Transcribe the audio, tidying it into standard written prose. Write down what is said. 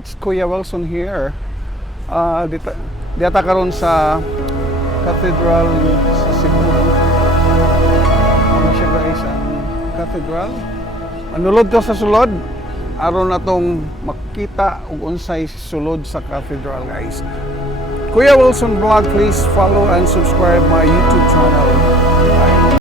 It's Kuya Wilson here. Dita karon sa Cathedral sa Cebu. Ano siya guys, ang Cathedral. Manulod to sa sulod. Aron natong makita ug unsay sulod sa Cathedral guys. Kuya Wilson Vlog, please follow and subscribe my YouTube channel. Bye.